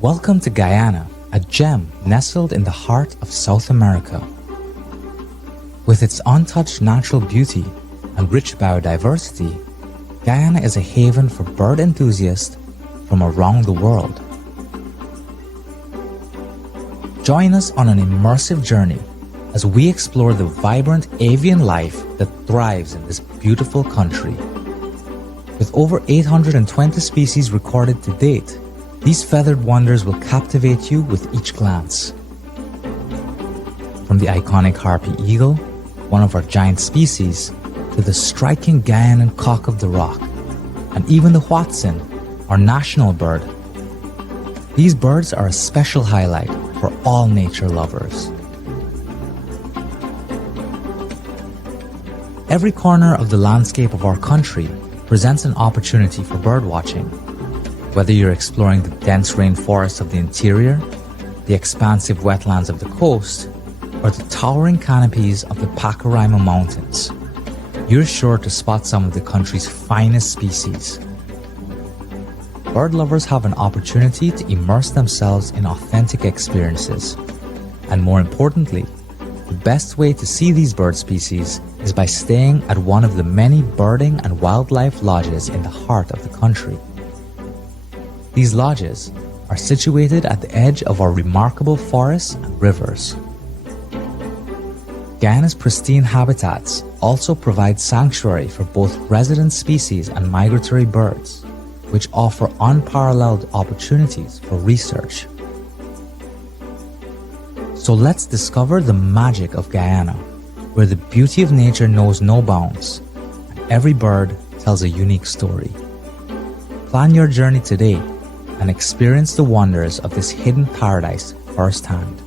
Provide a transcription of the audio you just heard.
Welcome to Guyana, a gem nestled in the heart of South America. With its untouched natural beauty and rich biodiversity, Guyana is a haven for bird enthusiasts from around the world. Join us on an immersive journey as we explore the vibrant avian life that thrives in this beautiful country. With over 820 species recorded to date, these feathered wonders will captivate you with each glance. From the iconic harpy eagle, one of our giant species, to the striking Guyanan cock of the rock, and even the Huatzin, our national bird. These birds are a special highlight for all nature lovers. Every corner of the landscape of our country presents an opportunity for birdwatching. Whether you're exploring the dense rainforests of the interior, the expansive wetlands of the coast, or the towering canopies of the Pacaraima Mountains, you're sure to spot some of the country's finest species. Bird lovers have an opportunity to immerse themselves in authentic experiences. And more importantly, the best way to see these bird species is by staying at one of the many birding and wildlife lodges in the heart of the country. These lodges are situated at the edge of our remarkable forests and rivers. Guyana's pristine habitats also provide sanctuary for both resident species and migratory birds, which offer unparalleled opportunities for research. So let's discover the magic of Guyana, where the beauty of nature knows no bounds, and every bird tells a unique story. Plan your journey today and experience the wonders of this hidden paradise firsthand.